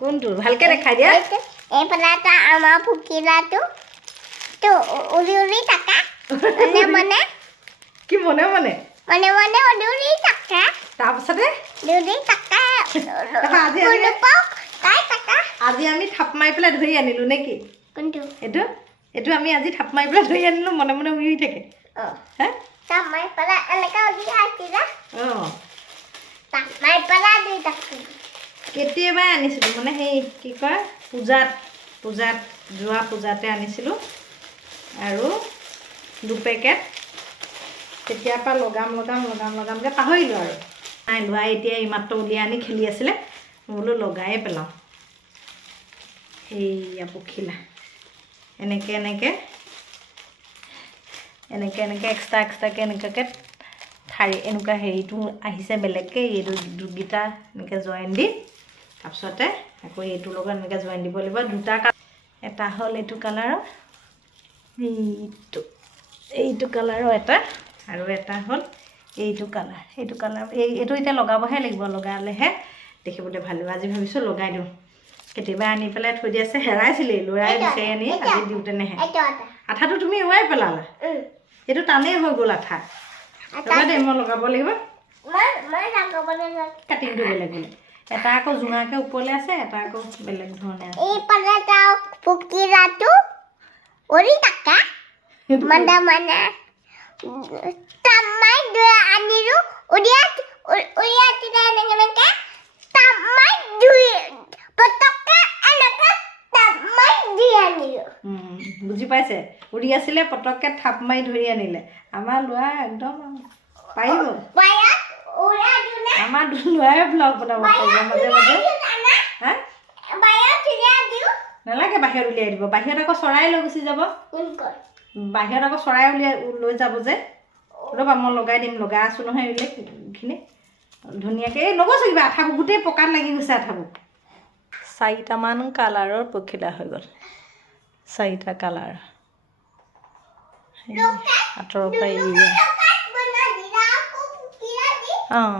কোনটো ভালকে দেখাই দিয়া এই পালাটা আমাৰ ফুকিলাটো তো উৰি উৰি taka মানে মানে কি মনে মনে মানে মানে উৰি উৰি taka তাৰপিছতে উৰি taka আজি তাই taka আজি আমি থাপ মাৰি পেলাই ধৰি আনিলো নেকি কোনটো এইটো আমি আজি থাপ মাৰি পেলাই ধৰি আনিলো মনে মনে উৰি থাকে হে থাপ মাৰি পেলাই এনেকা উৰি আহিছিলা থাপ মাৰি পেলাই দি taki কেতিয়াবা আনিছিলো মানে সেই কি কয় পূজাত যোৱা পূজাতে আনিছিলো আৰু 2 পেকেট তেতিয়াৰ পৰা লগামকে পাহৰিলো আৰু নাই লোৱা এতিয়া এই মাত্ৰ উলিয়াই আনি খেলি আছিলে বোলো লগাই পেলাওঁ এইয়া পখিলা এনেকে এক্সট্ৰাকে এনেকুৱাকৈ ঠাৰি এনেকুৱা হেৰিটো আহিছে বেলেগকৈ এই দুগিটা এনেকৈ জইন দি তাৰপিছতে আকৌ এইটোৰ লগত এনেকৈ জইন দিব লাগিব দুটা এটা হ'ল এইটো কালাৰৰ এইটো কালাৰৰ এটা আৰু এটা হ'ল এইটো কালাৰ এইটো এতিয়া লগাবহে লাগিব লগালেহে দেখিবলৈ ভাল লাগিব আজি ভাবিছোঁ লগাই দিওঁ কেতিয়াবা আনি পেলাই থৈ দি আছে হেৰাইছিলেই ল'ৰাই বিচাৰি আনি আজি দিওঁতেনেহে আঠাটো তুমি এৱাই পেলালা এইটো টানেই হৈ গ'ল আঠা দে মই লগাব লাগিব কাটিংটো বেলেগ বেলেগ এটা আকৌ জোঙাকৈ ওপৰলৈ আছে এটা আকৌ বেলেগ ধৰণে আছে এই পালাটা ফুকিলাটো উৰি taka মানে মানে তামাই দুই আনিলো উৰিয়া তিতা এনেকে তামাই দুই পতকে এনেকে তামাই দি আনিলো বুজি পাইছে উৰি আছিলে পটককৈ থাপ মাৰি ধৰি আনিলে আমাৰ ল'ৰা একদম পাৰিব আমাৰ ল'ৰাই ব্লগ বনাব পাৰিব মাজে মাজে হা নালাগে বাহিৰত উলিয়াই দিব বাহিৰত আকৌ চৰাই লৈ গুচি যাব বাহিৰত আকৌ চৰাই লৈ যাব যে ৰ'বা মই লগাই দিম লগাই আছোঁ নহয় এইবিলাকখিনি ধুনীয়াকৈ এই নগৈছে কিবা আঠাবোৰ গোটেই পকাত লাগি গৈছে আঠাবোৰ 4টামান কালাৰৰ পখিলা হৈ গ'ল 4টা কালাৰ আঁতৰৰ পৰা এৰি অঁ